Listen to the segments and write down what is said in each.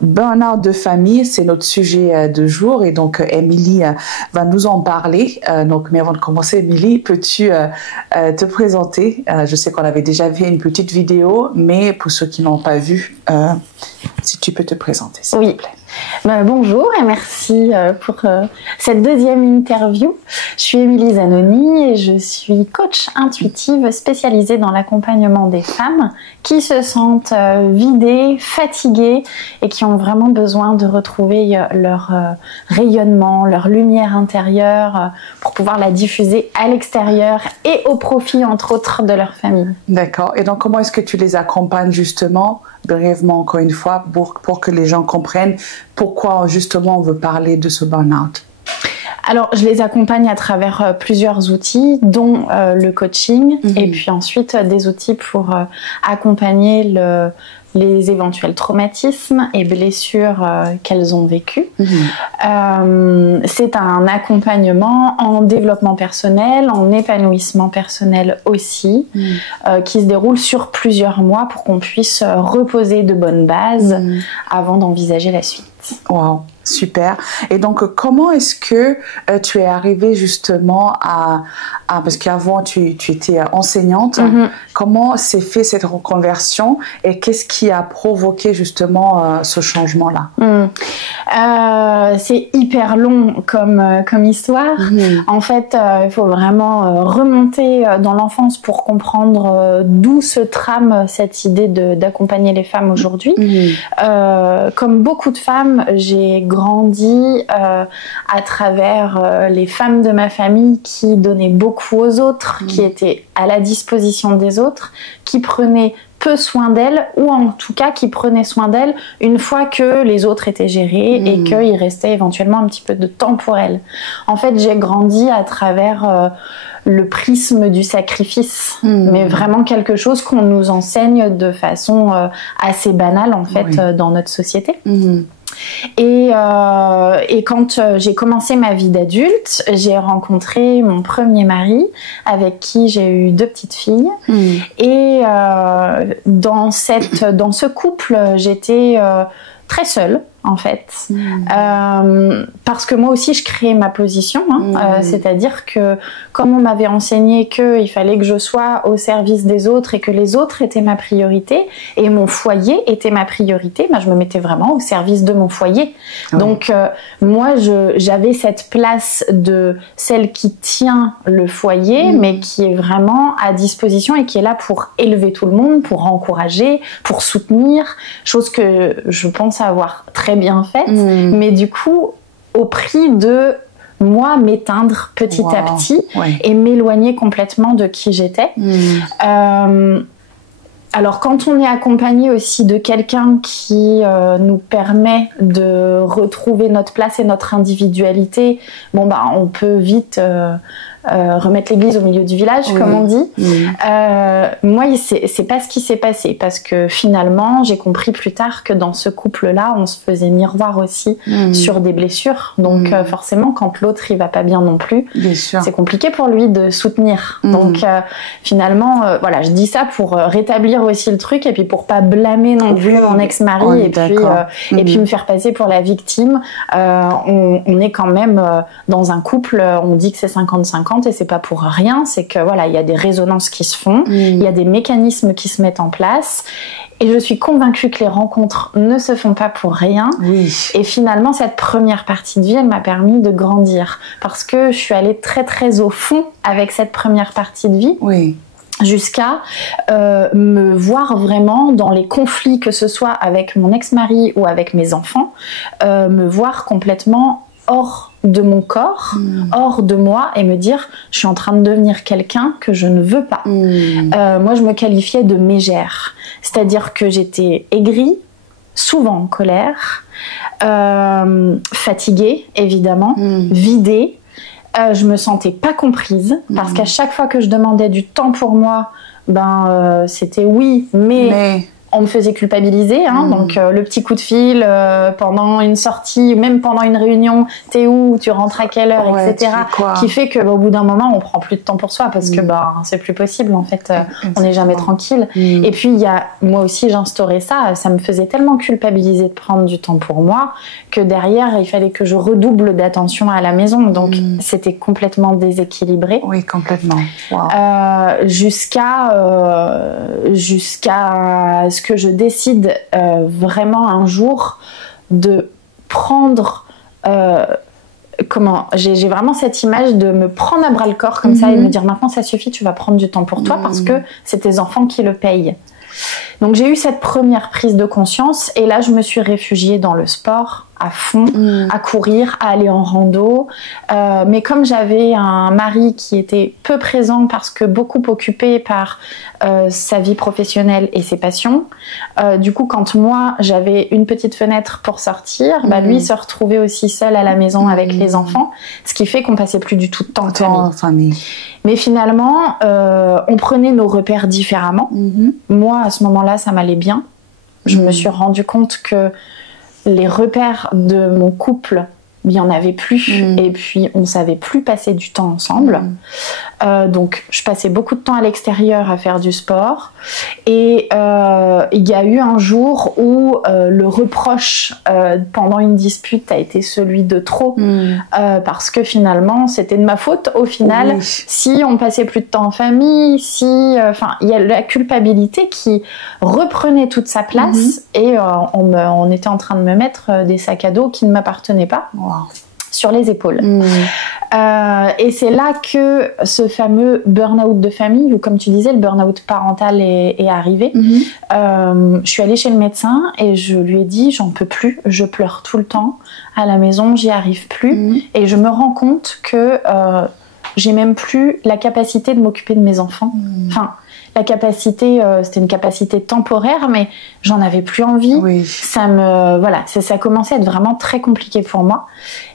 Burn-out de famille, c'est notre sujet de jour et donc Émilie va nous en parler. Mais avant de commencer, Émilie, peux-tu te présenter? Je sais qu'on avait déjà fait une petite vidéo, mais pour ceux qui n'ont pas vu, si tu peux te présenter, s'il te plaît. Bonjour et merci pour cette deuxième interview. Je suis Émilie Zanoni et je suis coach intuitive spécialisée dans l'accompagnement des femmes qui se sentent vidées, fatiguées et qui ont vraiment besoin de retrouver leur rayonnement, leur lumière intérieure pour pouvoir la diffuser à l'extérieur et au profit entre autres de leur famille. D'accord. Et donc comment est-ce que tu les accompagnes justement, brièvement encore une fois, pour que les gens comprennent pourquoi justement on veut parler de ce burn-out? Alors, je les accompagne à travers plusieurs outils, dont le coaching, et puis ensuite des outils pour accompagner les éventuels traumatismes et blessures qu'elles ont vécues. C'est un accompagnement en développement personnel, en épanouissement personnel aussi, qui se déroule sur plusieurs mois pour qu'on puisse reposer de bonnes bases avant d'envisager la suite. Wow, super. Et donc, comment est-ce que tu es arrivée justement parce qu'avant tu étais enseignante, comment s'est fait cette reconversion et qu'est-ce qui a provoqué justement ce changement-là? C'est hyper long comme histoire. En fait, il faut vraiment remonter dans l'enfance pour comprendre d'où se trame cette idée d'accompagner les femmes aujourd'hui. Comme beaucoup de femmes, j'ai grandi à travers les femmes de ma famille qui donnaient beaucoup aux autres, qui étaient à la disposition des autres, qui prenaient peu soin d'elles, ou en tout cas qui prenaient soin d'elles une fois que les autres étaient gérés et qu'il restait éventuellement un petit peu de temps pour elles. En fait, j'ai grandi à travers le prisme du sacrifice, mais vraiment quelque chose qu'on nous enseigne de façon assez banale en fait dans notre société. Et quand j'ai commencé ma vie d'adulte, j'ai rencontré mon premier mari avec qui j'ai eu 2 petites filles. Et dans ce couple, j'étais très seule en fait, parce que moi aussi je créais ma position, c'est-à-dire que comme on m'avait enseigné qu'il fallait que je sois au service des autres et que les autres étaient ma priorité et mon foyer était ma priorité, je me mettais vraiment au service de mon foyer. Donc moi j'avais cette place de celle qui tient le foyer mais qui est vraiment à disposition et qui est là pour élever tout le monde, pour encourager, pour soutenir, chose que je pense avoir très bien faite, mais du coup au prix de moi m'éteindre petit à petit et m'éloigner complètement de qui j'étais. Alors quand on est accompagné aussi de quelqu'un qui nous permet de retrouver notre place et notre individualité, on peut vite remettre l'église au milieu du village, comme on dit. Moi, c'est pas ce qui s'est passé, parce que finalement, j'ai compris plus tard que dans ce couple-là, on se faisait miroir aussi sur des blessures. Donc forcément, quand l'autre il va pas bien non plus, c'est compliqué pour lui de soutenir. Donc finalement, je dis ça pour rétablir aussi le truc et puis pour pas blâmer non plus mon ex-mari et puis me faire passer pour la victime. On est quand même dans un couple, on dit que c'est 50-50 et c'est pas pour rien, c'est que il y a des résonances qui se font, il y a des mécanismes qui se mettent en place et je suis convaincue que les rencontres ne se font pas pour rien. Et finalement cette première partie de vie elle m'a permis de grandir parce que je suis allée très très au fond avec cette première partie de vie. Jusqu'à me voir vraiment dans les conflits, que ce soit avec mon ex-mari ou avec mes enfants, me voir complètement hors de mon corps, hors de moi, et me dire je suis en train de devenir quelqu'un que je ne veux pas. Moi je me qualifiais de mégère, c'est-à-dire que j'étais aigrie, souvent en colère, fatiguée évidemment, vidée. Je me sentais pas comprise parce qu'à chaque fois que je demandais du temps pour moi, c'était oui, mais on me faisait culpabiliser, hein, donc le petit coup de fil pendant une sortie, même pendant une réunion, t'es où, tu rentres à quelle heure, etc. Qui fait que au bout d'un moment, on prend plus de temps pour soi parce que c'est plus possible en fait, on n'est jamais tranquille. Et puis moi aussi j'instaurais ça, ça me faisait tellement culpabiliser de prendre du temps pour moi que derrière il fallait que je redouble d'attention à la maison, donc c'était complètement déséquilibré. Oui, complètement. Wow. Jusqu'à ce que je décide vraiment un jour de prendre j'ai vraiment cette image de me prendre à bras le corps comme ça et de me dire maintenant ça suffit, tu vas prendre du temps pour toi parce que c'est tes enfants qui le payent. Donc j'ai eu cette première prise de conscience et là je me suis réfugiée dans le sport à fond, à courir, à aller en rando. Mais comme j'avais un mari qui était peu présent parce que beaucoup occupé par sa vie professionnelle et ses passions, du coup quand moi j'avais une petite fenêtre pour sortir, lui se retrouvait aussi seul à la maison avec les enfants, ce qui fait qu'on passait plus du tout de temps en famille. Mais finalement, on prenait nos repères différemment. Moi, à ce moment-là, ça m'allait bien. Je me suis rendu compte que les repères de mon couple, il n'y en avait plus. Et puis, on ne savait plus passer du temps ensemble. Donc, je passais beaucoup de temps à l'extérieur à faire du sport. Et il y a eu un jour où le reproche pendant une dispute a été celui de trop. Parce que finalement, c'était de ma faute. Au final, si on passait plus de temps en famille, il y a la culpabilité qui reprenait toute sa place. Et on était en train de me mettre des sacs à dos qui ne m'appartenaient pas. Sur les épaules. Et c'est là que ce fameux burn-out de famille, ou comme tu disais, le burn-out parental est arrivé. Je suis allée chez le médecin et je lui ai dit, j'en peux plus, je pleure tout le temps à la maison, j'y arrive plus. Et je me rends compte que j'ai même plus la capacité de m'occuper de mes enfants. Enfin, la capacité, c'était une capacité temporaire, mais j'en avais plus envie. Ça commençait à être vraiment très compliqué pour moi.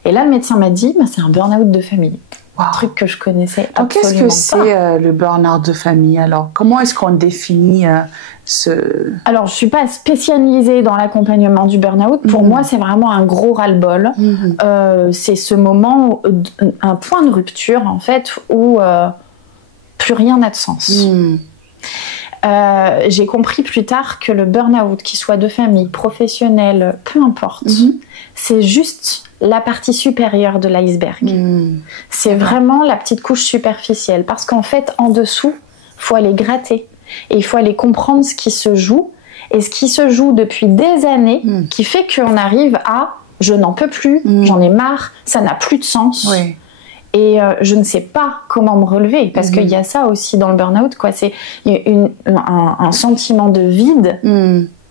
Et là, le médecin m'a dit, c'est un burn-out de famille. Un truc que je connaissais absolument pas. Qu'est-ce que c'est le burn-out de famille alors? Comment est-ce qu'on définit Alors, je suis pas spécialisée dans l'accompagnement du burn-out. Pour moi, c'est vraiment un gros ras-le-bol. C'est ce moment, un point de rupture en fait, où plus rien n'a de sens. J'ai compris plus tard que le burn-out, qu'il soit de famille, professionnel, peu importe, c'est juste la partie supérieure de l'iceberg. C'est vraiment la petite couche superficielle. Parce qu'en fait, en dessous, il faut aller gratter. Et il faut aller comprendre ce qui se joue. Et ce qui se joue depuis des années, qui fait qu'on arrive à « je n'en peux plus, j'en ai marre, ça n'a plus de sens ». Et je ne sais pas comment me relever, parce qu'il y a ça aussi dans le burn-out, quoi. C'est un sentiment de vide.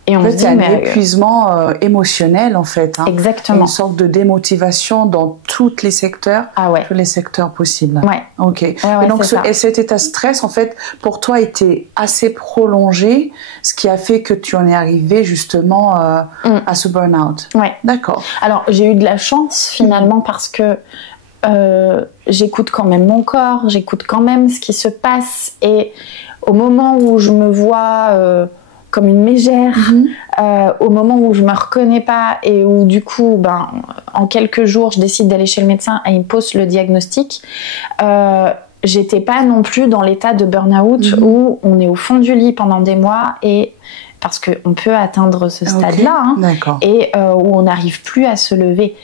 Et on se dit, c'est un épuisement émotionnel, en fait. Exactement. Une sorte de démotivation dans tous les secteurs, tous les secteurs possibles. Ok. Et donc, cet état de stress, en fait, pour toi, était assez prolongé, ce qui a fait que tu en es arrivé justement à ce burn-out. D'accord. Alors, j'ai eu de la chance, finalement, parce que j'écoute quand même mon corps, j'écoute quand même ce qui se passe, et au moment où je me vois comme une mégère, au moment où je me reconnais pas et où du coup en quelques jours je décide d'aller chez le médecin et il me pose le diagnostic, j'étais pas non plus dans l'état de burn-out où on est au fond du lit pendant des mois, et parce qu'on peut atteindre ce stade-là, et où on n'arrive plus à se lever.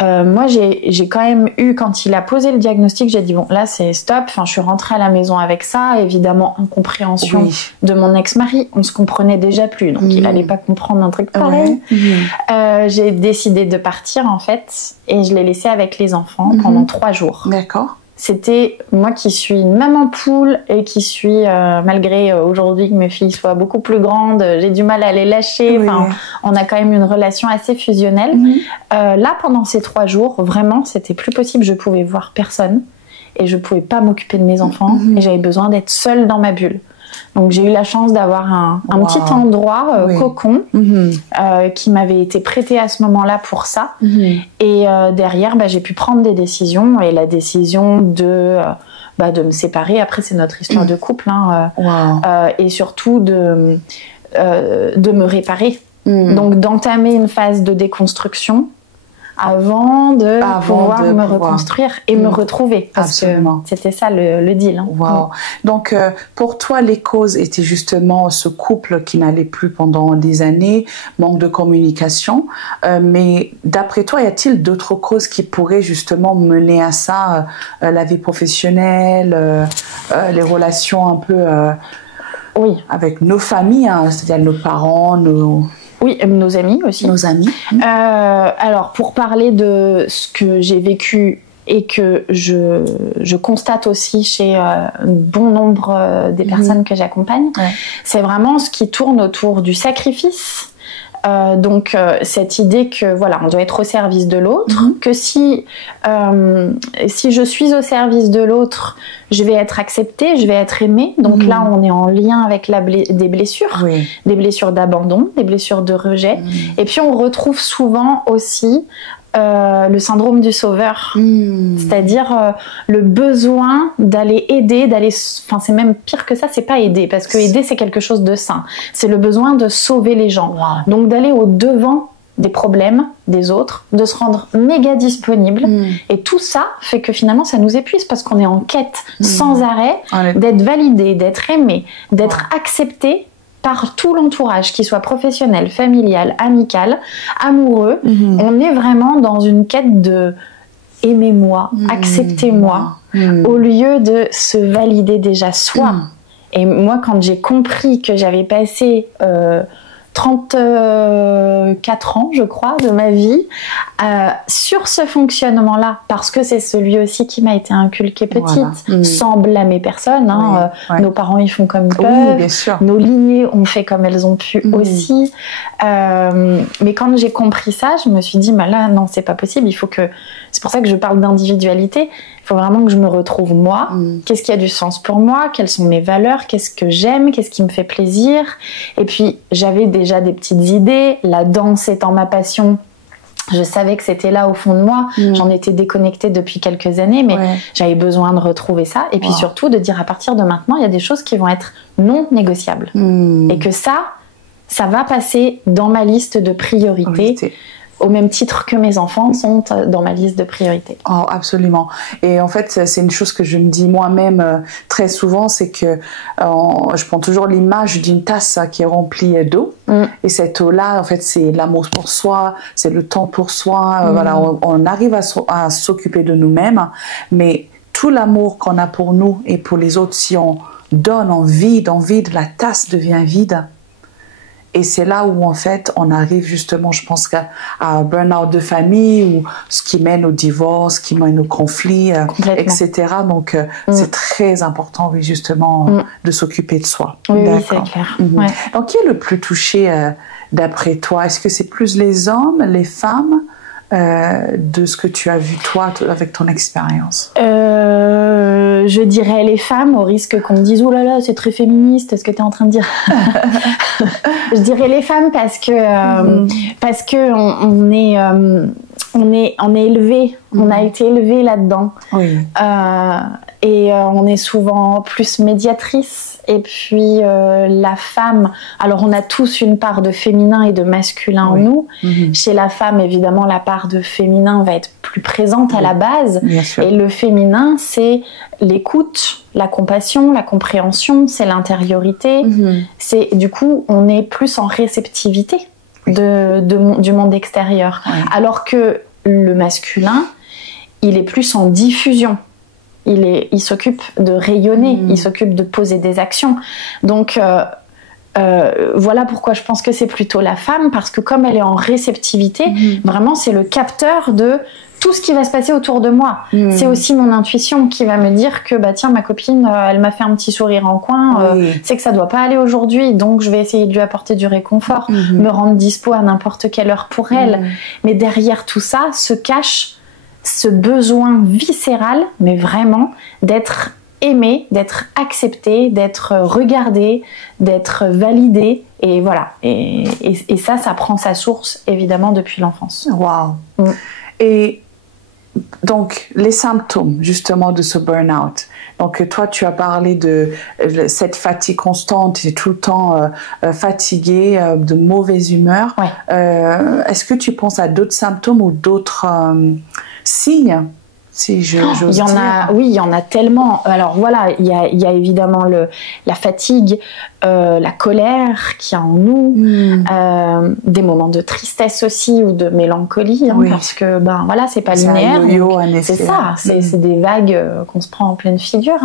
Moi, j'ai quand même eu, quand il a posé le diagnostic, j'ai dit bon, là c'est stop. Enfin, je suis rentrée à la maison avec ça, évidemment incompréhension de mon ex-mari. On se comprenait déjà plus, donc il allait pas comprendre un truc pareil. J'ai décidé de partir en fait, et je l'ai laissé avec les enfants pendant 3 jours. D'accord. C'était moi qui suis une maman poule et qui suis, malgré aujourd'hui que mes filles soient beaucoup plus grandes, j'ai du mal à les lâcher. Enfin, on a quand même une relation assez fusionnelle. Là, pendant ces 3 jours, vraiment, c'était plus possible. Je pouvais voir personne et je pouvais pas m'occuper de mes enfants, et j'avais besoin d'être seule dans ma bulle. Donc j'ai eu la chance d'avoir un petit endroit cocon qui m'avait été prêté à ce moment-là pour ça. Et derrière, j'ai pu prendre des décisions, et la décision de me séparer. Après, c'est notre histoire de couple, et surtout de me réparer. Donc d'entamer une phase de déconstruction avant de pouvoir me reconstruire et me retrouver. Parce que c'était ça le deal. Hein. Wow. Donc, pour toi, les causes étaient justement ce couple qui n'allait plus pendant des années, manque de communication. Mais d'après toi, y a-t-il d'autres causes qui pourraient justement mener à ça, la vie professionnelle, les relations un peu avec nos familles, hein, c'est-à-dire nos parents, Oui, nos amis aussi. Nos amis. Alors, pour parler de ce que j'ai vécu et que je constate aussi chez bon nombre des personnes que j'accompagne, c'est vraiment ce qui tourne autour du sacrifice. Donc cette idée que voilà, on doit être au service de l'autre, que si je suis au service de l'autre, je vais être acceptée, je vais être aimée. Donc là, on est en lien avec des blessures, des blessures d'abandon, des blessures de rejet. Et puis on retrouve souvent aussi le syndrome du sauveur, c'est-à-dire le besoin d'aller aider, enfin c'est même pire que ça, c'est pas aider, parce que aider c'est quelque chose de sain, c'est le besoin de sauver les gens, donc d'aller au devant des problèmes des autres, de se rendre méga disponible, et tout ça fait que finalement ça nous épuise parce qu'on est en quête sans arrêt d'être validé, d'être aimé, d'être accepté par tout l'entourage, qu'il soit professionnel, familial, amical, amoureux. On est vraiment dans une quête de « aimez-moi, acceptez-moi », au lieu de se valider déjà soi. Et moi, quand j'ai compris que j'avais passé 34 ans, je crois, de ma vie, sur ce fonctionnement-là, parce que c'est celui aussi qui m'a été inculqué petite, sans blâmer personne. Hein, nos parents, ils font comme ils peuvent. Bien sûr. Nos lignées ont fait comme elles ont pu aussi. Mais quand j'ai compris ça, je me suis dit, bah là, non, c'est pas possible. Il faut que... C'est pour ça que je parle d'individualité. Il faut vraiment que je me retrouve moi. Qu'est-ce qui a du sens pour moi? Quelles sont mes valeurs? Qu'est-ce que j'aime? Qu'est-ce qui me fait plaisir? Et puis, j'avais déjà des petites idées. La danse étant ma passion, je savais que c'était là au fond de moi. J'en étais déconnectée depuis quelques années, mais j'avais besoin de retrouver ça. Et puis surtout, de dire à partir de maintenant, il y a des choses qui vont être non négociables. Et que ça va passer dans ma liste de priorités. Au même titre que mes enfants sont dans ma liste de priorités. Oh, absolument. Et en fait, c'est une chose que je me dis moi-même très souvent, c'est que je prends toujours l'image d'une tasse qui est remplie d'eau. Et cette eau-là, en fait, c'est l'amour pour soi, c'est le temps pour soi. Voilà, on arrive à s'occuper de nous-mêmes, mais tout l'amour qu'on a pour nous et pour les autres, si on donne en vide, la tasse devient vide. Et c'est là où, en fait, on arrive justement, je pense, à un burn-out de famille, ou ce qui mène au divorce, qui mène au conflit, etc. Donc, c'est très important, oui, justement, de s'occuper de soi. Oui, c'est clair. Donc, qui est le plus touché, d'après toi? Est-ce que c'est plus les hommes, les femmes, de ce que tu as vu, toi, avec ton expérience? Je dirais les femmes, au risque qu'on me dise « Oh là là, c'est très féministe, est-ce que tu es en train de dire ?» Je dirais les femmes parce que on est élevé, on a été élevé là-dedans. Et on est souvent plus médiatrice. Et puis la femme, alors on a tous une part de féminin et de masculin en nous. Chez la femme, évidemment, la part de féminin va être plus présente à la base. Et le féminin, c'est l'écoute, la compassion, la compréhension, c'est l'intériorité. C'est, du coup, on est plus en réceptivité du monde extérieur. Alors que le masculin, il est plus en diffusion. Il s'occupe de rayonner, il s'occupe de poser des actions. Donc, voilà pourquoi je pense que c'est plutôt la femme, parce que comme elle est en réceptivité, vraiment c'est le capteur de tout ce qui va se passer autour de moi. C'est aussi mon intuition qui va me dire que bah tiens, ma copine, elle m'a fait un petit sourire en coin, c'est que ça doit pas aller aujourd'hui, donc je vais essayer de lui apporter du réconfort, me rendre dispo à n'importe quelle heure pour elle. Mais derrière tout ça se cache ce besoin viscéral, mais vraiment, d'être aimé, d'être accepté, d'être regardé, d'être validé. Et voilà. Et ça prend sa source, évidemment, depuis l'enfance. Waouh. Et donc, les symptômes justement de ce burn-out. Donc, toi, tu as parlé de cette fatigue constante, tu es tout le temps fatigué, de mauvaise humeur. Ouais. Est-ce que tu penses à d'autres symptômes ou d'autres signes? Si j'ose il y en dire. oui, il y en a tellement. Alors voilà, il y a évidemment la fatigue, la colère qu'il y a en nous, des moments de tristesse aussi ou de mélancolie, hein, parce que ben voilà, c'est pas linéaire. C'est ça, c'est des vagues qu'on se prend en pleine figure.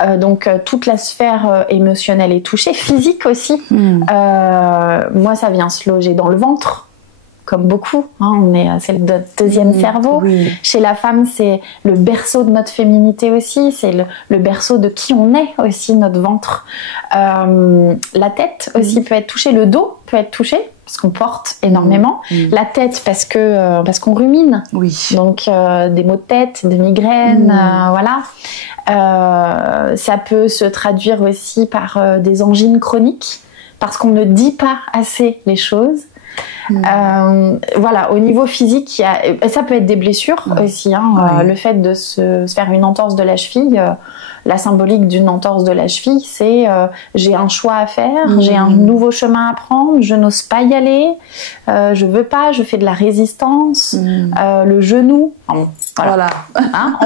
Hein. Donc toute la sphère émotionnelle est touchée, physique aussi. Moi, ça vient se loger dans le ventre. Comme beaucoup, hein, c'est le deuxième cerveau. Oui. Chez la femme, c'est le berceau de notre féminité aussi, c'est le berceau de qui on est aussi, notre ventre. La tête aussi peut être touchée, le dos peut être touché, parce qu'on porte énormément. La tête, parce qu'on rumine. Oui. Donc, des maux de tête, des migraines, voilà. Ça peut se traduire aussi par des angines chroniques, parce qu'on ne dit pas assez les choses. Voilà, au niveau physique, ça peut être des blessures aussi. Hein, le fait de se faire une entorse de la cheville, la symbolique d'une entorse de la cheville, c'est j'ai un choix à faire, j'ai un nouveau chemin à prendre, je n'ose pas y aller, je veux pas, je fais de la résistance, le genou. Voilà. Hein,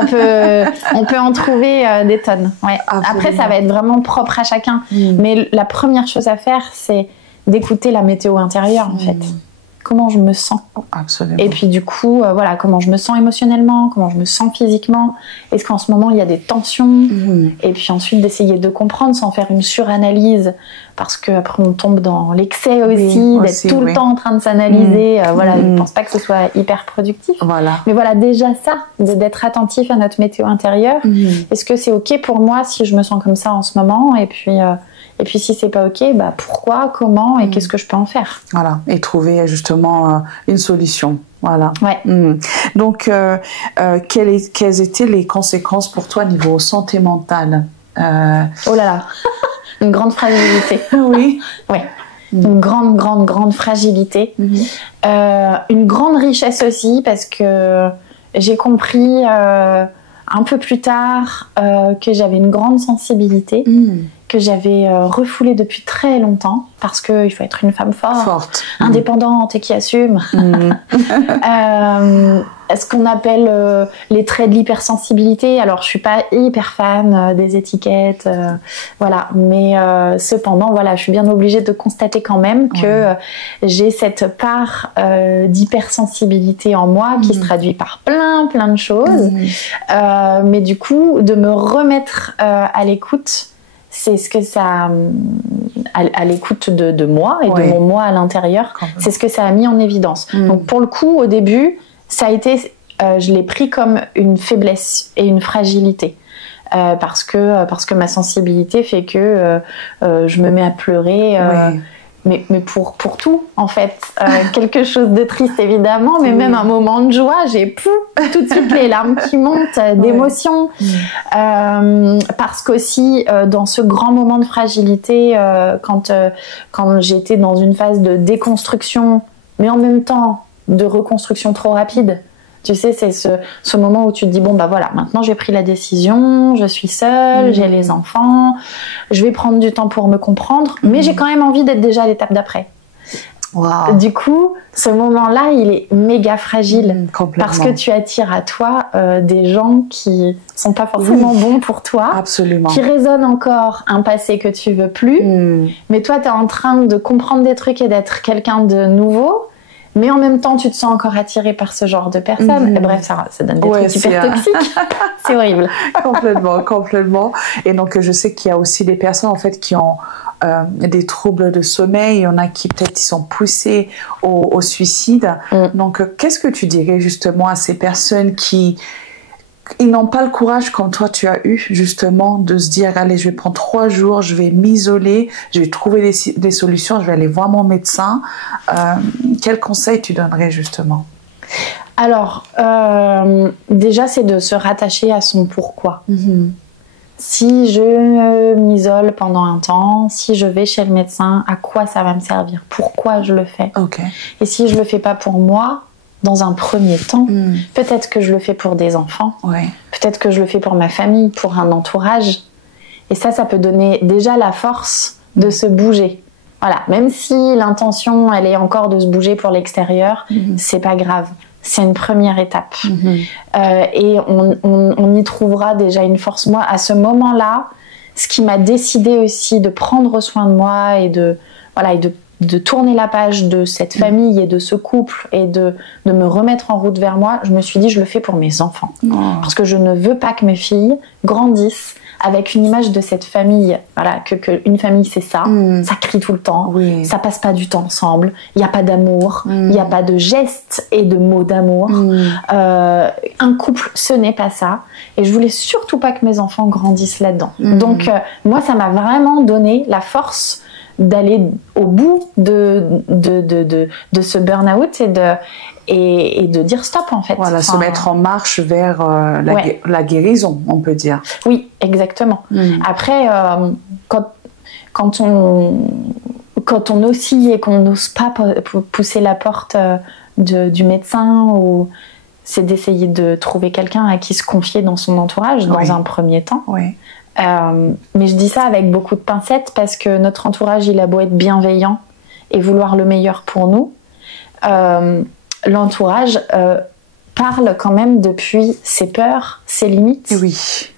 on peut en trouver des tonnes. Ouais. Après, ça va être vraiment propre à chacun. Mais la première chose à faire, c'est d'écouter la météo intérieure, en fait. Comment je me sens. Absolument. Et puis du coup, voilà, comment je me sens émotionnellement, comment je me sens physiquement. Est-ce qu'en ce moment, il y a des tensions Et puis ensuite, d'essayer de comprendre sans faire une suranalyse, parce qu'après, on tombe dans l'excès aussi, d'être tout le temps en train de s'analyser. Voilà, je ne pense pas que ce soit hyper productif. Voilà. Mais voilà, déjà ça, d'être attentif à notre météo intérieure. Est-ce que c'est OK pour moi si je me sens comme ça en ce moment ? Et puis si c'est pas OK, bah pourquoi, comment et qu'est-ce que je peux en faire ? Voilà, et trouver justement une solution. Voilà. Ouais. Donc, quelles étaient les conséquences pour toi niveau santé mentale ? Oh là là, une grande fragilité. Oui. Ouais. Une grande fragilité. Une grande richesse aussi, parce que j'ai compris un peu plus tard que j'avais une grande sensibilité. Que j'avais refoulé depuis très longtemps, parce qu'il faut être une femme forte. Indépendante et qui assume. Ce qu'on appelle les traits de l'hypersensibilité. Alors, je suis pas hyper fan des étiquettes, voilà. Mais cependant, voilà, je suis bien obligée de constater quand même que j'ai cette part d'hypersensibilité en moi qui se traduit par plein de choses. Mais du coup, de me remettre à l'écoute, c'est ce que ça, à l'écoute de moi et de mon moi à l'intérieur, c'est ce que ça a mis en évidence. Donc pour le coup, au début, ça a été, je l'ai pris comme une faiblesse et une fragilité. Parce que ma sensibilité fait que je me mets à pleurer. Mais pour tout, en fait. Quelque chose de triste, évidemment, mais même un moment de joie, j'ai tout de suite les larmes qui montent d'émotion. Parce qu'aussi, dans ce grand moment de fragilité, quand j'étais dans une phase de déconstruction, mais en même temps de reconstruction trop rapide, tu sais, c'est ce moment où tu te dis, bon, bah voilà, maintenant j'ai pris la décision, je suis seule, j'ai les enfants, je vais prendre du temps pour me comprendre, mais j'ai quand même envie d'être déjà à l'étape d'après. Wow. Du coup, ce moment-là, il est méga fragile, parce que tu attires à toi des gens qui sont pas forcément bons pour toi, absolument, qui résonnent encore un passé que tu veux plus, mais toi, tu es en train de comprendre des trucs et d'être quelqu'un de nouveau. Mais en même temps, tu te sens encore attiré par ce genre de personnes. Et bref, ça donne des trucs hyper toxiques. C'est horrible. Complètement. Et donc, je sais qu'il y a aussi des personnes, en fait, qui ont des troubles de sommeil. Il y en a qui, peut-être, ils sont poussés au suicide. Donc, qu'est-ce que tu dirais, justement, à ces personnes qui... Ils n'ont pas le courage comme toi tu as eu, justement, de se dire, allez, je vais prendre 3 jours, je vais m'isoler, je vais trouver des solutions, je vais aller voir mon médecin. Quel conseil tu donnerais, justement ? Alors, déjà, c'est de se rattacher à son pourquoi. Si je m'isole pendant un temps, si je vais chez le médecin, à quoi ça va me servir ? Pourquoi je le fais ? Et si je le fais pas pour moi, dans un premier temps. Peut-être que je le fais pour des enfants. Ouais. Peut-être que je le fais pour ma famille, pour un entourage. Et ça peut donner déjà la force de se bouger. Voilà, même si l'intention, elle est encore de se bouger pour l'extérieur, c'est pas grave. C'est une première étape. Et on y trouvera déjà une force. Moi, à ce moment-là, ce qui m'a décidé aussi de prendre soin de moi et de tourner la page de cette famille et de ce couple et de me remettre en route vers moi, je me suis dit, je le fais pour mes enfants. Parce que je ne veux pas que mes filles grandissent avec une image de cette famille, voilà, que une famille c'est ça, ça crie tout le temps, ça passe pas du temps ensemble, il n'y a pas d'amour, il n'y a pas de gestes et de mots d'amour. Un couple, ce n'est pas ça. Et je voulais surtout pas que mes enfants grandissent là-dedans. Donc moi, ça m'a vraiment donné la force d'aller au bout de ce burn-out et de dire stop en fait. Voilà, se mettre en marche vers la guérison, on peut dire. Oui, exactement. Après, quand on oscille et qu'on n'ose pas pousser la porte du médecin, ou c'est d'essayer de trouver quelqu'un à qui se confier dans son entourage dans un premier temps. Mais je dis ça avec beaucoup de pincettes parce que notre entourage, il a beau être bienveillant et vouloir le meilleur pour nous, l'entourage parle quand même depuis ses peurs, ses limites. Oui.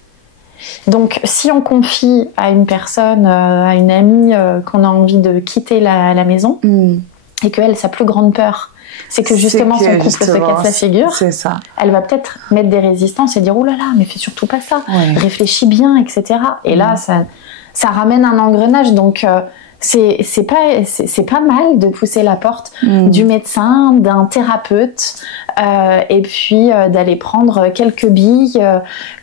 Donc si on confie à une personne, à une amie qu'on a envie de quitter la maison et qu'elle, sa plus grande peur, c'est que justement son couple se casse la figure, c'est ça. Elle va peut-être mettre des résistances et dire « Oh là là, mais fais surtout pas ça, réfléchis bien, etc. » Et là, ça ramène un engrenage. Donc, c'est pas mal de pousser la porte du médecin, d'un thérapeute, et puis d'aller prendre quelques billes,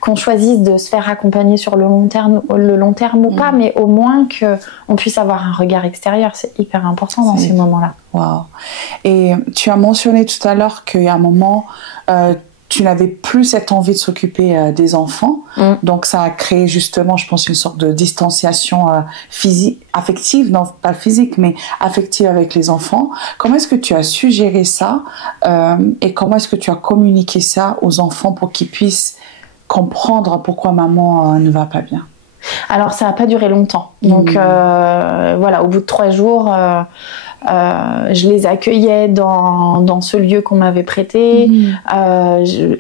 qu'on choisisse de se faire accompagner sur le long terme ou pas, mais au moins qu'on puisse avoir un regard extérieur. C'est hyper important dans ces moments-là. Wow. Et tu as mentionné tout à l'heure qu'il y a un moment, tu n'avais plus cette envie de s'occuper des enfants. Donc ça a créé justement, je pense, une sorte de distanciation physique, affective, non pas physique, mais affective avec les enfants. Comment est-ce que tu as su gérer ça et comment est-ce que tu as communiqué ça aux enfants pour qu'ils puissent comprendre pourquoi maman ne va pas bien? Alors ça n'a pas duré longtemps. Donc voilà, au bout de 3 jours... je les accueillais dans ce lieu qu'on m'avait prêté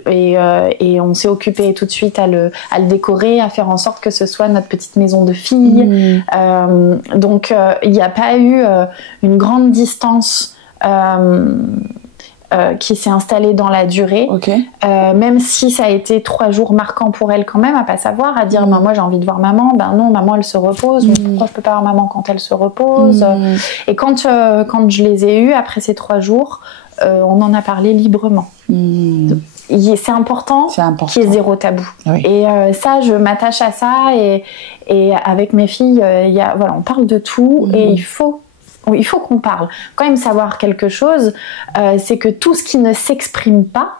et on s'est occupé tout de suite à le décorer, à faire en sorte que ce soit notre petite maison de filles. Donc il n'y a pas eu une grande distance qui s'est installée dans la durée, même si ça a été 3 jours marquants pour elle quand même, à pas savoir, à dire moi j'ai envie de voir maman, ben non, maman elle se repose, pourquoi je peux pas voir maman quand elle se repose. Et quand je les ai eus après ces 3 jours, on en a parlé librement. C'est important qu'il y ait 0 tabou. Et ça, je m'attache à ça, et avec mes filles, on parle de tout, et il faut qu'on parle. Quand même savoir quelque chose, c'est que tout ce qui ne s'exprime pas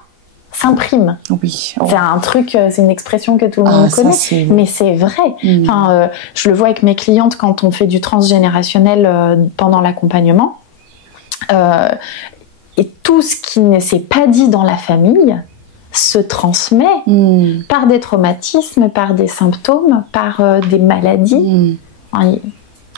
s'imprime. C'est un truc, c'est une expression que tout le monde connaît, mais c'est vrai. Enfin, je le vois avec mes clientes quand on fait du transgénérationnel pendant l'accompagnement. Et tout ce qui ne s'est pas dit dans la famille se transmet par des traumatismes, par des symptômes, par des maladies.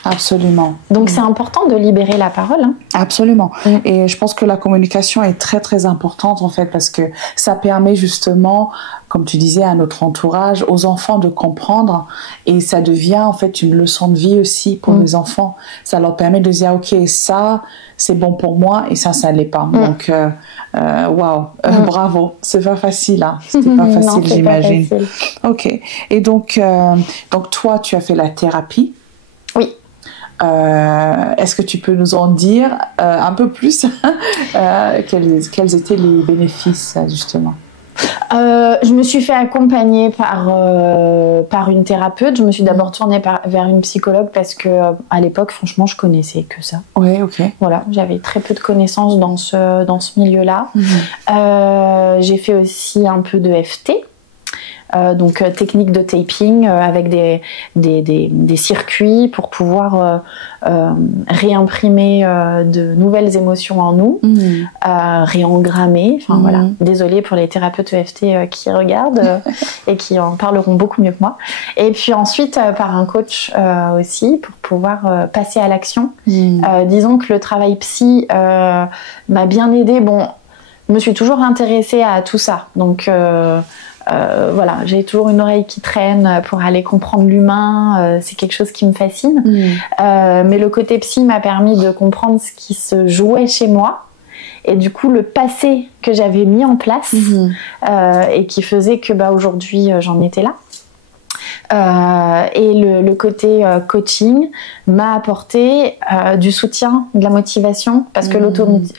Absolument. Donc c'est important de libérer la parole. Absolument. Et je pense que la communication est très très importante en fait, parce que ça permet justement, comme tu disais, à notre entourage, aux enfants de comprendre, et ça devient en fait une leçon de vie aussi pour les enfants. Ça leur permet de dire ok, ça c'est bon pour moi et ça l'est pas. Donc bravo. C'est pas facile, hein. C'est pas facile, j'imagine. Ok. Et donc toi tu as fait la thérapie. Oui. Est-ce que tu peux nous en dire un peu plus quels étaient les bénéfices justement? Je me suis fait accompagner par une thérapeute. Je me suis d'abord tournée vers une psychologue parce que à l'époque, franchement, je connaissais que ça. Oui, ok. Voilà, j'avais très peu de connaissances dans ce milieu-là. J'ai fait aussi un peu de FT. donc technique de taping avec des circuits pour pouvoir réimprimer de nouvelles émotions en nous, réengrammer. Enfin voilà. Désolée pour les thérapeutes EFT qui regardent et qui en parleront beaucoup mieux que moi. Et puis ensuite par un coach aussi pour pouvoir passer à l'action. Disons que le travail psy m'a bien aidée. Bon, je me suis toujours intéressée à tout ça. Donc voilà, j'ai toujours une oreille qui traîne pour aller comprendre l'humain. C'est quelque chose qui me fascine. Mais le côté psy m'a permis de comprendre ce qui se jouait chez moi. Et du coup, le passé que j'avais mis en place et qui faisait que aujourd'hui, j'en étais là. Et le côté coaching m'a apporté du soutien, de la motivation, parce que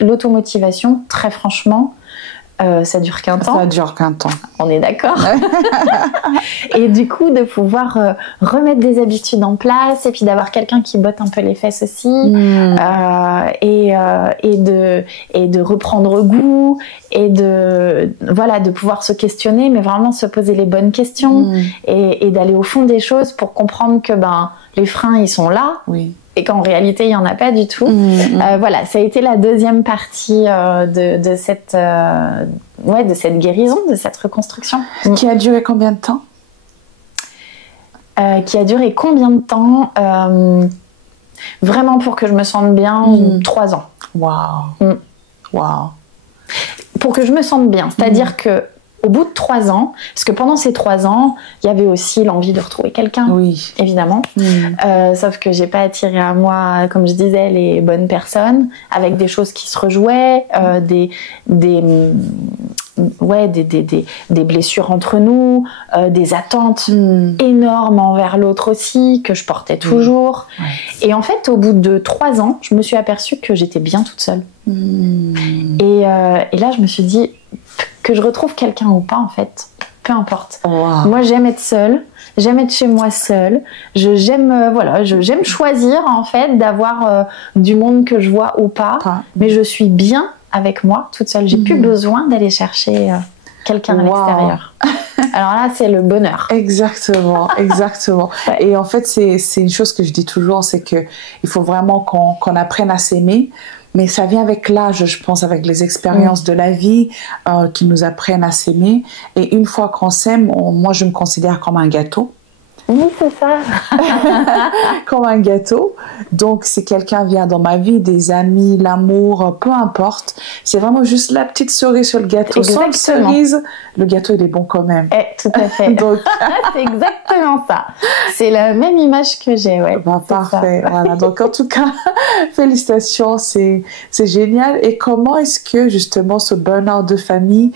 l'automotivation, très franchement, ça dure qu'un temps. Ça dure qu'un temps. On est d'accord. Et du coup, de pouvoir remettre des habitudes en place et puis d'avoir quelqu'un qui botte un peu les fesses aussi et de reprendre goût et de pouvoir se questionner, mais vraiment se poser les bonnes questions et d'aller au fond des choses pour comprendre que les freins, ils sont là. Oui. Et qu'en réalité, il n'y en a pas du tout. Voilà, ça a été la deuxième partie de cette guérison, de cette reconstruction. Qui a duré combien de temps Qui a duré combien de temps Vraiment pour que je me sente bien, 3 ans. Waouh. Waouh. Pour que je me sente bien, c'est-à-dire que au bout de 3 ans, parce que pendant ces 3 ans, il y avait aussi l'envie de retrouver quelqu'un, évidemment. Sauf que j'ai pas attiré à moi, comme je disais, les bonnes personnes, avec des choses qui se rejouaient, des blessures entre nous, des attentes énormes envers l'autre aussi, que je portais toujours. Et en fait, au bout de 3 ans, je me suis aperçue que j'étais bien toute seule. Et là, je me suis dit, que je retrouve quelqu'un ou pas, en fait, peu importe. Moi, j'aime être seule, j'aime être chez moi seule, j'aime choisir, en fait, d'avoir du monde que je vois ou pas, mais je suis bien avec moi, toute seule. J'ai plus besoin d'aller chercher quelqu'un à l'extérieur. Alors là, c'est le bonheur. Exactement, exactement. Et en fait, c'est une chose que je dis toujours, c'est que il faut vraiment qu'on apprenne à s'aimer. Mais ça vient avec l'âge, je pense, avec les expériences de la vie qui nous apprennent à s'aimer. Et une fois qu'on s'aime, moi, je me considère comme un gâteau. Oui, c'est ça. Comme un gâteau. Donc, si quelqu'un vient dans ma vie, des amis, l'amour, peu importe, c'est vraiment juste la petite cerise sur le gâteau. Exactement. Sans cerise, le gâteau, il est bon quand même. Tout à fait. Donc... c'est exactement ça. C'est la même image que j'ai, parfait. Voilà. Donc, en tout cas, félicitations, c'est génial. Et comment est-ce que, justement, ce burn-out de famille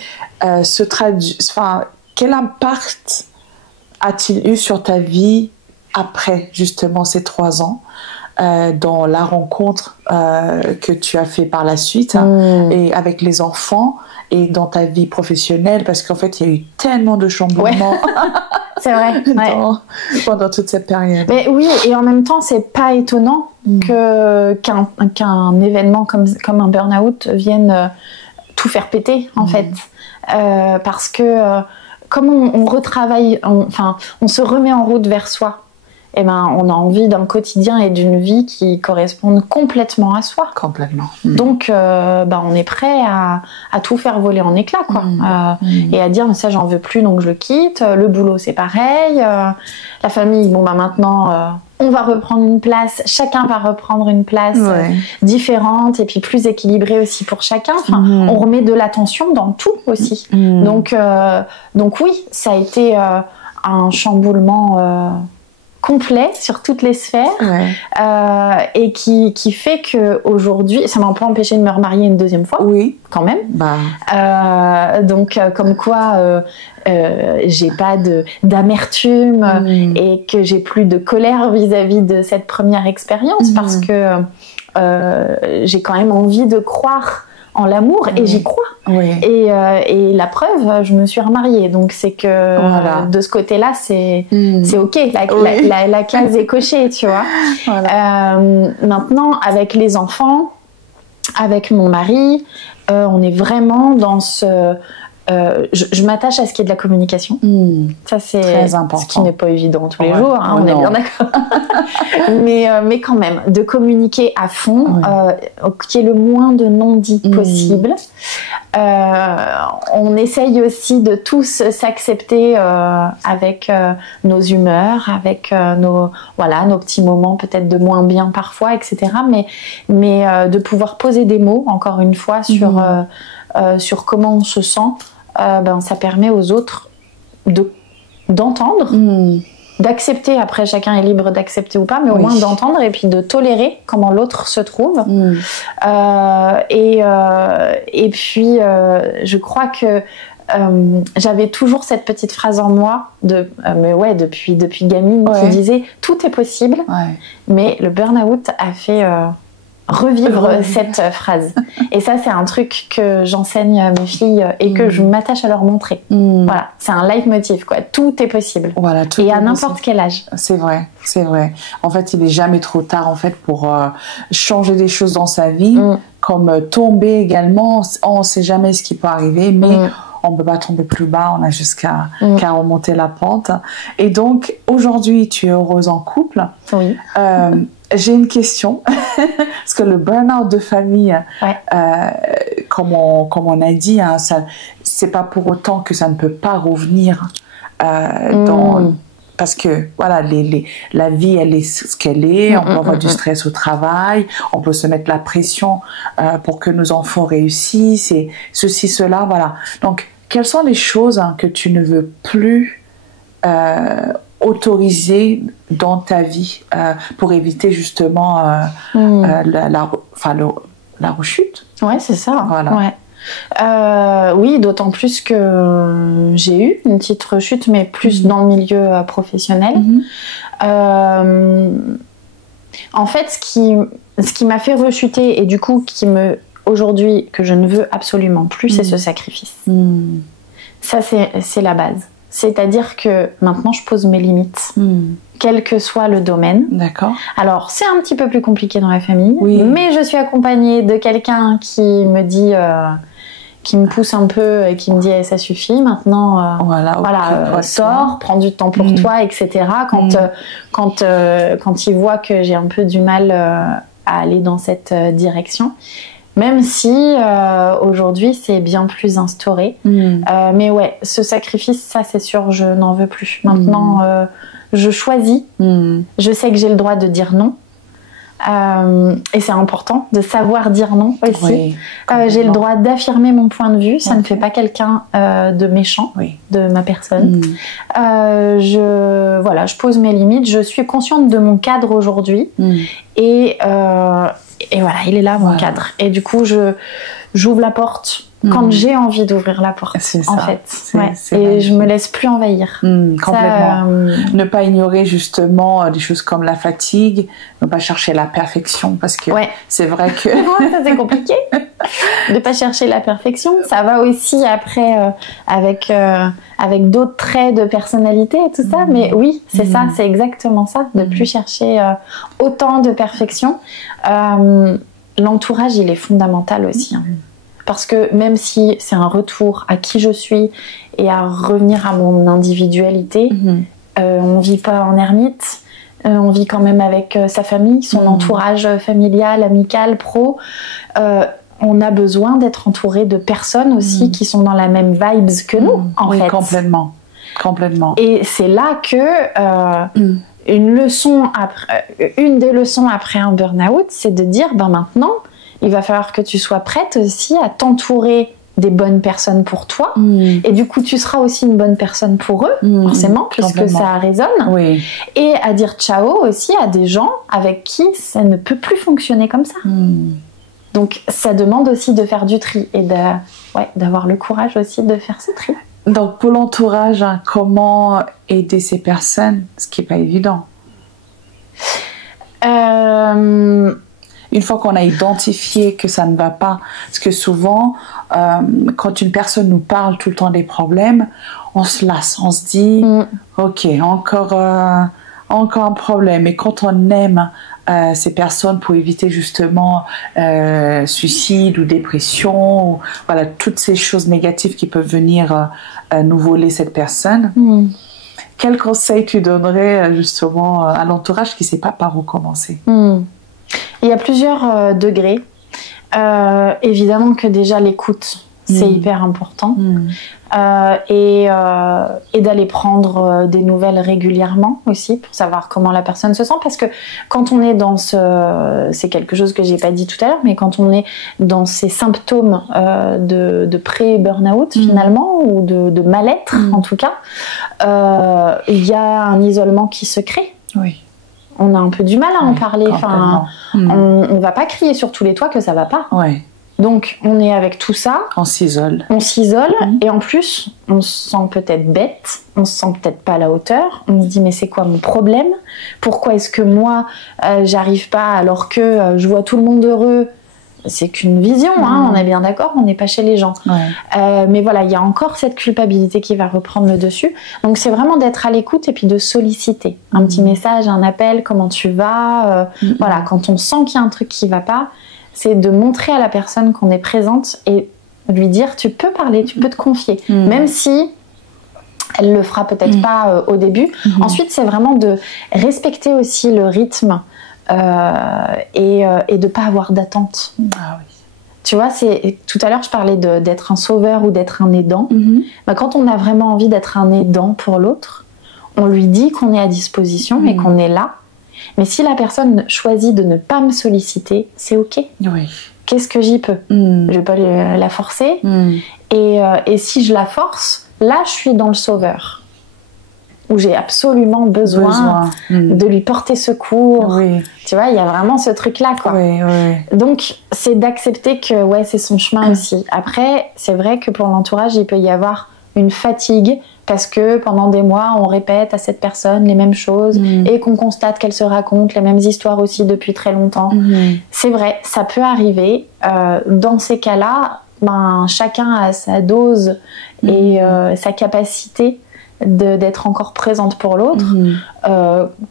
se traduit... Enfin, quel impact a-t-il eu sur ta vie après justement ces 3 ans dans la rencontre que tu as fait par la suite et avec les enfants et dans ta vie professionnelle, parce qu'en fait il y a eu tellement de chamboulements c'est vrai pendant toute cette période. Mais oui, et en même temps c'est pas étonnant qu'un événement comme un burn-out vienne tout faire péter en fait, parce que comme on retravaille, on se remet en route vers soi, on a envie d'un quotidien et d'une vie qui correspondent complètement à soi. Complètement. Donc, on est prêt à tout faire voler en éclats, quoi. Et à dire, mais ça, j'en veux plus, donc je le quitte. Le boulot, c'est pareil. La famille, maintenant... on va reprendre une place, chacun va reprendre une place différente et puis plus équilibrée aussi pour chacun. On remet de l'attention dans tout aussi. Donc oui, ça a été un chamboulement complet sur toutes les sphères et qui fait qu'aujourd'hui, ça m'a pas empêché de me remarier une 2e fois. Oui. Quand même. Donc comme quoi j'ai pas d'amertume et que j'ai plus de colère vis-à-vis de cette première expérience parce que j'ai quand même envie de croire en l'amour et j'y crois. Et la preuve, je me suis remariée, donc c'est que de ce côté-là c'est ok, la case est cochée, tu vois. Maintenant avec les enfants, avec mon mari, on est vraiment dans ce je m'attache à ce qui est de la communication. Ça, c'est très important. Ce qui n'est pas évident tous les jours, hein, on est bien d'accord. mais quand même, de communiquer à fond, qu'il y ait le moins de non-dits possible. On essaye aussi de tous s'accepter avec nos humeurs, avec nos petits moments peut-être de moins bien parfois, etc. Mais de pouvoir poser des mots, encore une fois, sur comment on se sent, ça permet aux autres d'entendre, d'accepter. Après, chacun est libre d'accepter ou pas, mais au moins d'entendre et puis de tolérer comment l'autre se trouve. Et puis, je crois que j'avais toujours cette petite phrase en moi depuis gamine qui disait tout est possible, mais le burn-out a fait revivre cette phrase. Et ça, c'est un truc que j'enseigne à mes filles et que je m'attache à leur montrer. Voilà, c'est un leitmotiv, quoi. Tout est possible. Voilà, tout et à n'importe quel âge. C'est vrai, c'est vrai. En fait, il n'est jamais trop tard en fait pour changer des choses dans sa vie, comme tomber également. On ne sait jamais ce qui peut arriver, mais on ne peut pas tomber plus bas, on a jusqu'à qu'à remonter la pente. Et donc, aujourd'hui, tu es heureuse en couple. Oui. J'ai une question, parce que le burn-out de famille, comme on a dit, hein, c'est pas pour autant que ça ne peut pas revenir parce que voilà, la vie, elle est ce qu'elle est. On peut avoir du stress au travail, on peut se mettre la pression pour que nos enfants réussissent et ceci, cela, voilà. Donc, quelles sont les choses que tu ne veux plus autoriser dans ta vie pour éviter justement la rechute? Ouais, c'est ça. Voilà. Ouais. Oui, d'autant plus que j'ai eu une petite rechute, mais plus dans le milieu professionnel. En fait, ce qui m'a fait rechuter et du coup aujourd'hui que je ne veux absolument plus, c'est ce sacrifice. Ça, c'est la base. C'est-à-dire que maintenant, je pose mes limites, quel que soit le domaine. D'accord. Alors, c'est un petit peu plus compliqué dans la famille, mais je suis accompagnée de quelqu'un qui me dit, qui me pousse un peu et qui me dit ça suffit, maintenant, sors, prends du temps pour toi, etc. Quand il voit que j'ai un peu du mal à aller dans cette direction. Même si aujourd'hui c'est bien plus instauré. Mais ouais, ce sacrifice, ça c'est sûr, je n'en veux plus. Maintenant, je choisis. Je sais que j'ai le droit de dire non. Et c'est important de savoir dire non aussi. J'ai le droit d'affirmer mon point de vue. Ça ne fait pas quelqu'un de méchant de ma personne. Je pose mes limites. Je suis consciente de mon cadre aujourd'hui. Et voilà, il est là, mon cadre. Et du coup, j'ouvre la porte quand j'ai envie d'ouvrir la porte, en fait. Et je me laisse plus envahir. Complètement. Ne pas ignorer justement des choses comme la fatigue, ne pas chercher la perfection, parce que c'est vrai que... ça, c'est compliqué. De pas chercher la perfection. Ça va aussi après avec d'autres traits de personnalité et tout ça. Mais oui, c'est ça, c'est exactement ça. De plus chercher autant de perfection. L'entourage, il est fondamental aussi. Parce que même si c'est un retour à qui je suis et à revenir à mon individualité, on vit pas en ermite, on vit quand même avec sa famille, son entourage familial, amical, pro. On a besoin d'être entouré de personnes aussi qui sont dans la même vibes que nous, en fait. Complètement. Et c'est là que une des leçons après un burn-out, c'est de dire, maintenant, il va falloir que tu sois prête aussi à t'entourer des bonnes personnes pour toi. Et du coup, tu seras aussi une bonne personne pour eux, forcément, puisque ça résonne. Et à dire ciao aussi à des gens avec qui ça ne peut plus fonctionner comme ça. Donc, ça demande aussi de faire du tri et d'avoir le courage aussi de faire ce tri. Donc, pour l'entourage, comment aider ces personnes, ce qui n'est pas évident? Une fois qu'on a identifié que ça ne va pas, parce que souvent, quand une personne nous parle tout le temps des problèmes, on se lasse, on se dit, ok, encore un problème. Et quand on aime ces personnes pour éviter justement suicide ou dépression, ou, voilà, toutes ces choses négatives qui peuvent venir nous voler cette personne. Quel conseil tu donnerais justement à l'entourage qui ne sait pas par où commencer? Il y a plusieurs degrés. Évidemment que déjà l'écoute, c'est hyper important. Et d'aller prendre des nouvelles régulièrement aussi pour savoir comment la personne se sent, parce que quand on est dans c'est quelque chose que j'ai pas dit tout à l'heure, mais quand on est dans ces symptômes de pré-burnout finalement, ou de mal-être en tout cas, il y a un isolement qui se crée. Oui. On a un peu du mal à en parler. Enfin, on va pas crier sur tous les toits que ça va pas. Oui. Donc, on est avec tout ça. On s'isole. Et en plus, on se sent peut-être bête, on se sent peut-être pas à la hauteur. On se dit, mais c'est quoi mon problème? Pourquoi est-ce que moi, j'arrive pas alors que je vois tout le monde heureux? C'est qu'une vision, hein, on est bien d'accord, on n'est pas chez les gens. Mais voilà, il y a encore cette culpabilité qui va reprendre le dessus. Donc, c'est vraiment d'être à l'écoute et puis de solliciter. Un petit message, un appel, comment tu vas? Voilà, quand on sent qu'il y a un truc qui va pas, c'est de montrer à la personne qu'on est présente et lui dire tu peux parler, tu peux te confier, même si elle le fera peut-être pas au début. Ensuite, c'est vraiment de respecter aussi le rythme et de pas avoir d'attente. Ah oui. Tu vois, tout à l'heure je parlais d'être un sauveur ou d'être un aidant. Bah, quand on a vraiment envie d'être un aidant pour l'autre, on lui dit qu'on est à disposition et qu'on est là. Mais si la personne choisit de ne pas me solliciter, c'est ok. Oui. Qu'est-ce que j'y peux? Je vais pas la forcer. Et si je la force, là, je suis dans le sauveur, où j'ai absolument besoin de lui porter secours. Oui. Tu vois, il y a vraiment ce truc-là, quoi. Oui. Donc, c'est d'accepter que ouais, c'est son chemin aussi. Après, c'est vrai que pour l'entourage, il peut y avoir une fatigue parce que pendant des mois, on répète à cette personne les mêmes choses et qu'on constate qu'elle se raconte les mêmes histoires aussi depuis très longtemps. C'est vrai, ça peut arriver. Dans ces cas-là, ben, chacun a sa dose et sa capacité d'être encore présente pour l'autre.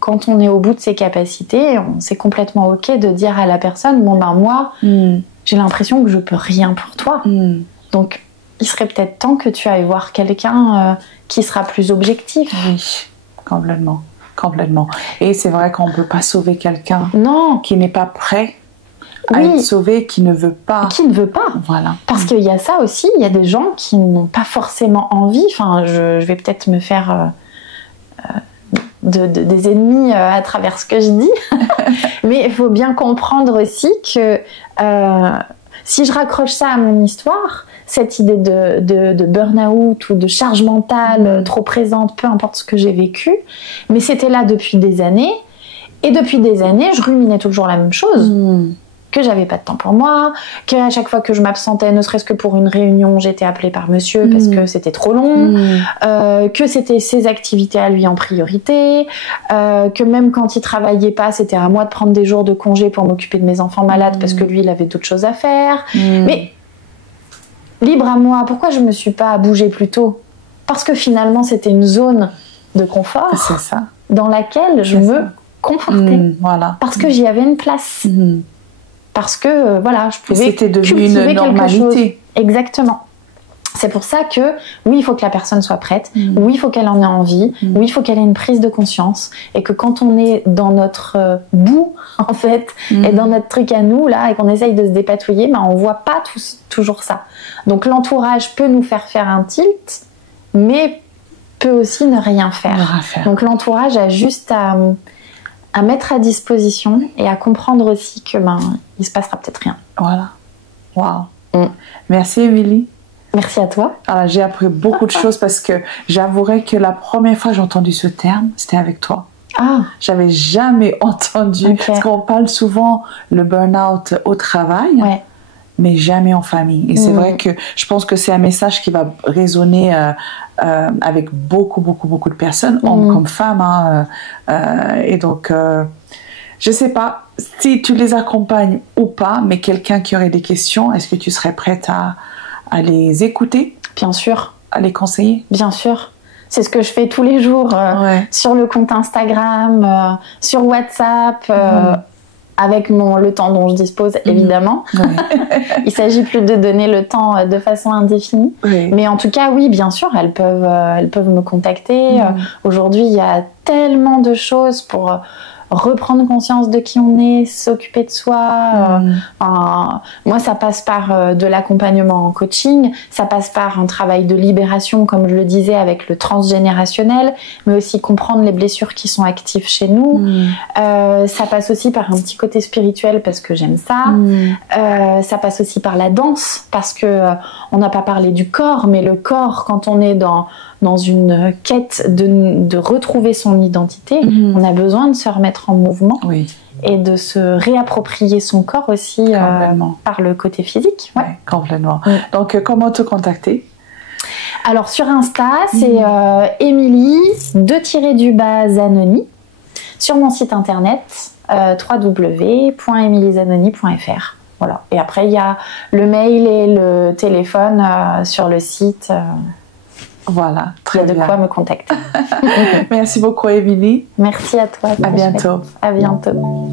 Quand on est au bout de ses capacités, c'est complètement ok de dire à la personne, bon ben moi, j'ai l'impression que je peux rien pour toi. Donc, il serait peut-être temps que tu ailles voir quelqu'un qui sera plus objectif. Oui, complètement. Et c'est vrai qu'on ne peut pas sauver quelqu'un qui n'est pas prêt à être sauvé, qui ne veut pas. Voilà. Parce qu'il y a ça aussi, il y a des gens qui n'ont pas forcément envie. Enfin, je vais peut-être me faire des ennemis à travers ce que je dis. Mais il faut bien comprendre aussi que si je raccroche ça à mon histoire, cette idée de burn-out ou de charge mentale trop présente, peu importe ce que j'ai vécu, mais c'était là depuis des années, et depuis des années, je ruminais toujours la même chose, que j'avais pas de temps pour moi, qu'à chaque fois que je m'absentais, ne serait-ce que pour une réunion, j'étais appelée par monsieur parce que c'était trop long, que c'était ses activités à lui en priorité, que même quand il travaillait pas, c'était à moi de prendre des jours de congé pour m'occuper de mes enfants malades parce que lui, il avait d'autres choses à faire. Mais libre à moi, pourquoi je me suis pas bougée plus tôt? Parce que finalement, c'était une zone de confort dans laquelle je me confortais. Voilà. Parce que j'y avais une place. Parce que, voilà, je pouvais c'était devenu une normalité. Exactement. C'est pour ça que, oui, il faut que la personne soit prête. Oui, il faut qu'elle en ait envie. Oui, il faut qu'elle ait une prise de conscience. Et que quand on est dans notre boue, en fait, et dans notre truc à nous, là, et qu'on essaye de se dépatouiller, ben, on voit pas toujours ça. Donc, l'entourage peut nous faire un tilt, mais peut aussi ne rien faire. Donc, l'entourage a juste à mettre à disposition et à comprendre aussi que, ben, il se passera peut-être rien. Voilà. Waouh. Merci, Émilie. Merci à toi. Alors, j'ai appris beaucoup de choses parce que j'avouerai que la première fois que j'ai entendu ce terme, c'était avec toi. J'avais jamais entendu. Parce qu'on parle souvent le burn-out au travail, mais jamais en famille. Et c'est vrai que je pense que c'est un message qui va résonner avec beaucoup de personnes, hommes comme femmes. Et donc, je sais pas si tu les accompagnes ou pas, mais quelqu'un qui aurait des questions, est-ce que tu serais prête à les écouter? Bien sûr. À les conseiller? Bien sûr. C'est ce que je fais tous les jours sur le compte Instagram, sur WhatsApp. avec le temps dont je dispose, évidemment. Oui. Il s'agit plus de donner le temps de façon indéfinie. Oui. Mais en tout cas, oui, bien sûr, elles peuvent me contacter. Aujourd'hui, il y a tellement de choses pour reprendre conscience de qui on est, s'occuper de soi. Moi, ça passe par de l'accompagnement en coaching, ça passe par un travail de libération, comme je le disais, avec le transgénérationnel, mais aussi comprendre les blessures qui sont actives chez nous. Ça passe aussi par un petit côté spirituel, parce que j'aime ça. Ça passe aussi par la danse, parce que on n'a pas parlé du corps, mais le corps, quand on est dans une quête de retrouver son identité, on a besoin de se remettre en mouvement et de se réapproprier son corps aussi par le côté physique. Ouais, complètement. Donc, comment te contacter? Alors, sur Insta, c'est Émilie, _Zanoni. Sur mon site internet, www.emiliezanoni.fr. Voilà. Et après, il y a le mail et le téléphone sur le site. Voilà, très bien. Il y a de quoi me contacter. Merci beaucoup, Émilie. Merci à toi. À bientôt. À bientôt.